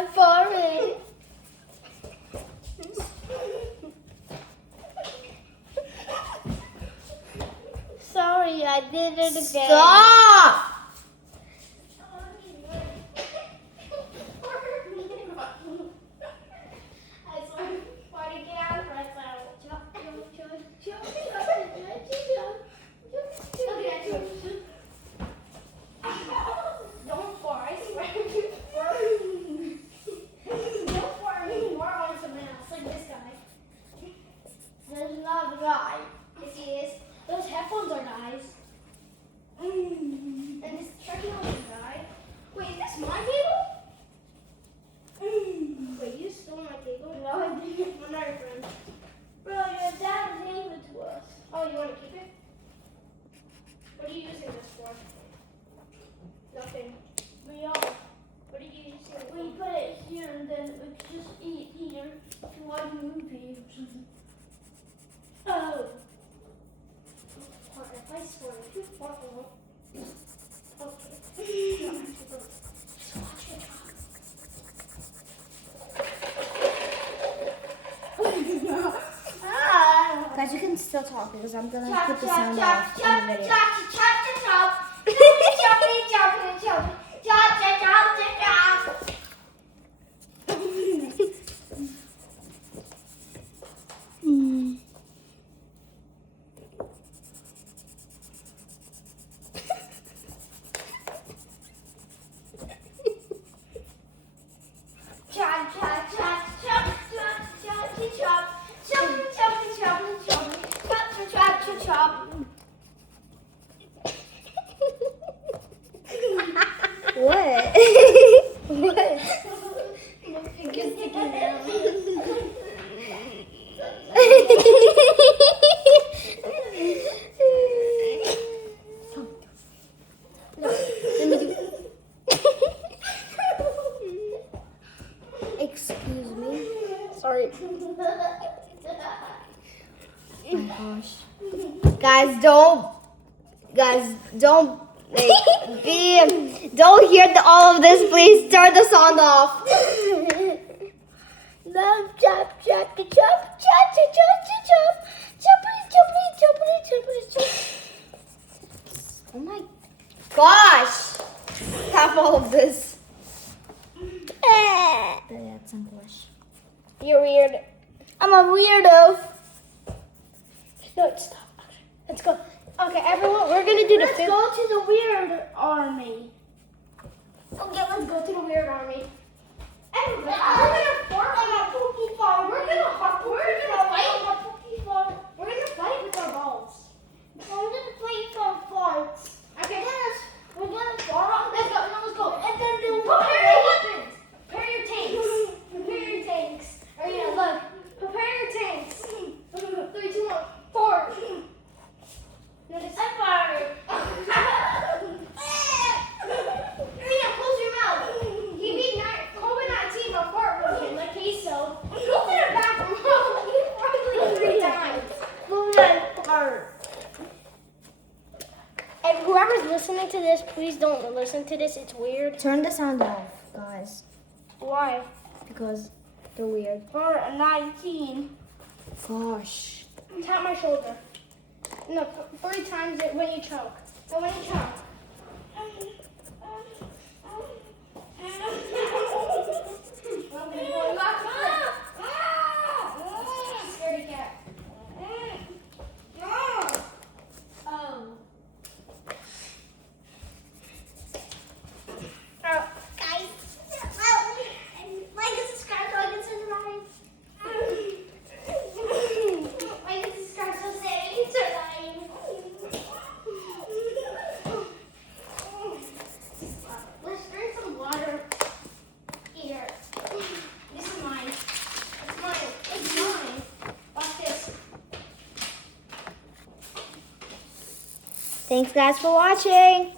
I'm sorry. Sorry, I did it again. Stop! There's not a guy. Yes, he is. Those headphones are guys. And this checking on the guy. Wait, is this my table? Wait, you stole my table? No, I didn't. I'm not your friend. Bro, your dad gave it to us. Oh, you want to keep it? What are you using this for? Nothing. What are you using it for? We put it here and then we could just eat here to watch a movie or something. Oh. If I swear, if you fart wrong. Okay. Guys, you can still talk because I'm gonna put the sound off in the video. What? What? Excuse me. Sorry. Oh my gosh. Guys, don't don't hear all of this. Please turn the sound off. No, chop, chop, chop, chop, chop, chop, chop, chop. Oh my gosh. Have all of this. That's English. You're weird. I'm a weirdo. No, stop. Let's go. Okay, everyone, we're gonna do Let's go to the weird army. Okay, let's go to the weird army. And we're gonna fart on our pookie farm. We're gonna fight on our pookie farm. We're gonna fight with our balls. We're gonna fight for farts. Okay. Yes, we're gonna fart on. Let's go. Let's go. And then do prepare your weapons. Prepare your tanks. Prepare your tanks. Are you gonna look? Prepare your tanks. 3, 2, 1, fart. No, this is fart. Rena, close your mouth. He beat COVID-19 a fart version, like queso. Go to the bathroom. You farted like 3 times. Fart. And whoever's listening to this, please don't listen to this. It's weird. Turn the sound off, guys, Why? because they're weird. For 19. Gosh. Tap my shoulder. No, 3 times it when you choke. And when you choke. Scaredy cat. Oh. Guys, like and subscribe so I can survive. Like and subscribe so Sarah can survive. Let's drink some water. Here. This is mine. It's mine. It's mine. Watch this. Thanks, guys, for watching.